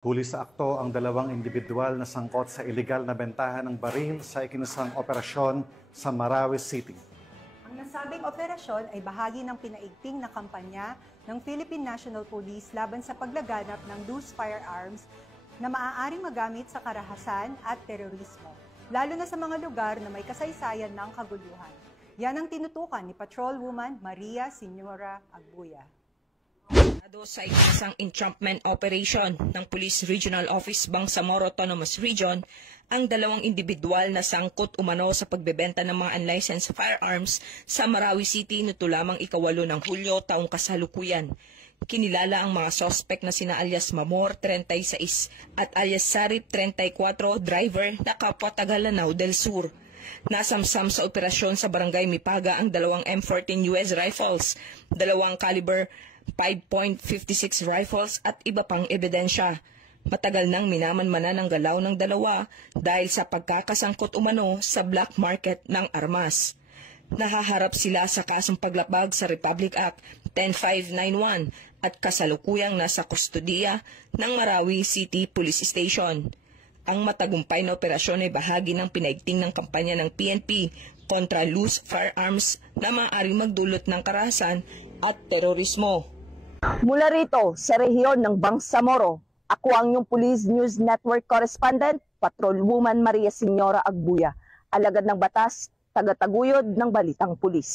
Huli sa akto ang dalawang individual na sangkot sa iligal na bentahan ng baril sa ikinasang operasyon sa Marawi City. Ang nasabing operasyon ay bahagi ng pinaigting na kampanya ng Philippine National Police laban sa paglaganap ng loose firearms na maaaring magamit sa karahasan at terorismo, lalo na sa mga lugar na may kasaysayan ng kaguluhan. Yan ang tinutukan ni Patrolwoman Maria Señora Agbuya. Sa ikinasang entrapment operation ng Police Regional Office Bangsamoro Autonomous Region, ang dalawang individual na sangkot umano sa pagbebenta ng mga unlicensed firearms sa Marawi City nito lamang 8 ng Hulyo taong kasalukuyan. Kinilala ang mga sospek na sina alias Mamor, 36, at alias Sarip, 34, driver na kapwa Tagalanao del Sur. Nasamsam sa operasyon sa Barangay Mipaga ang dalawang M14 US rifles, dalawang caliber 5.56 rifles at iba pang ebidensya. Matagal nang minamanmanan ang galaw ng dalawa dahil sa pagkakasangkot umano sa black market ng armas. Nahaharap sila sa kasong paglabag sa Republic Act 10591 at kasalukuyang nasa kustodiya ng Marawi City Police Station. Ang matagumpay na operasyon ay bahagi ng pinaigting ng kampanya ng PNP kontra loose firearms na maaaring magdulot ng karahasan at terorismo. Mula rito sa rehiyon ng Bangsamoro, ako ang inyong Police News Network Correspondent, Patrolwoman Maria Señora Agbuya, alagad ng batas, tagataguyod ng Balitang Pulis.